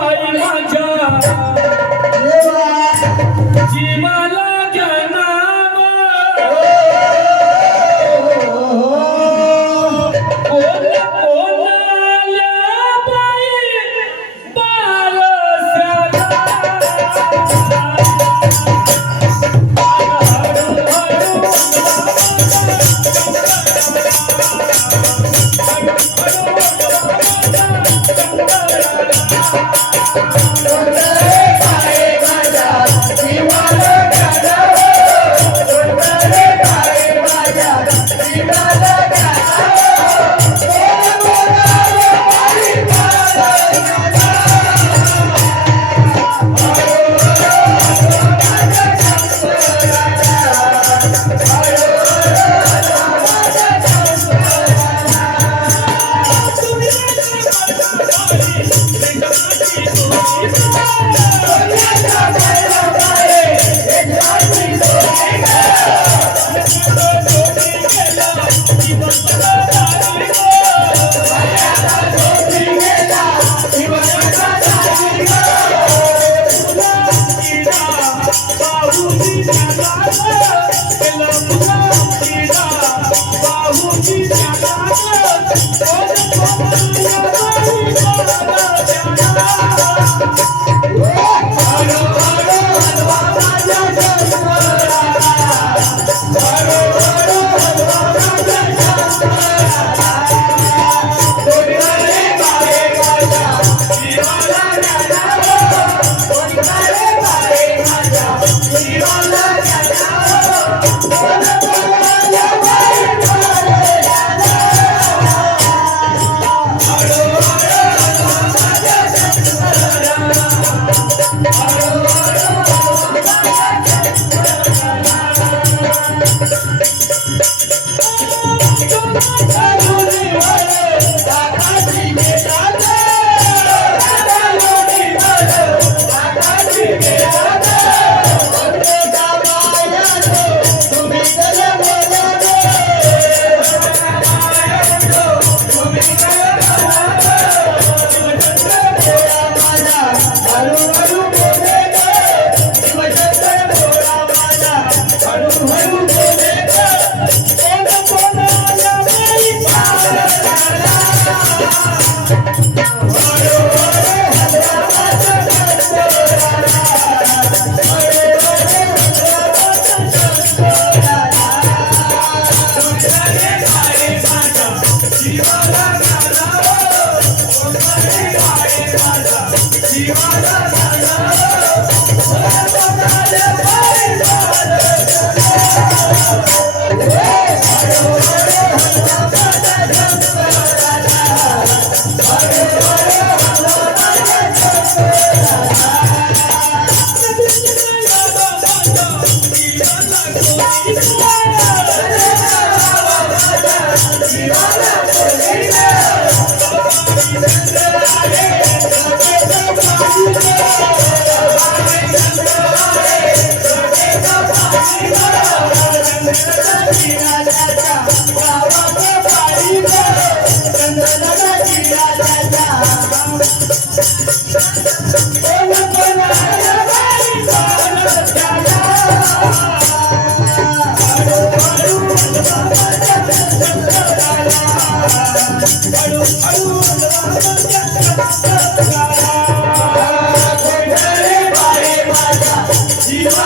पायी माझ्या जीवाला Oh, Yeah. Thank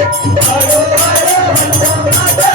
Thank you.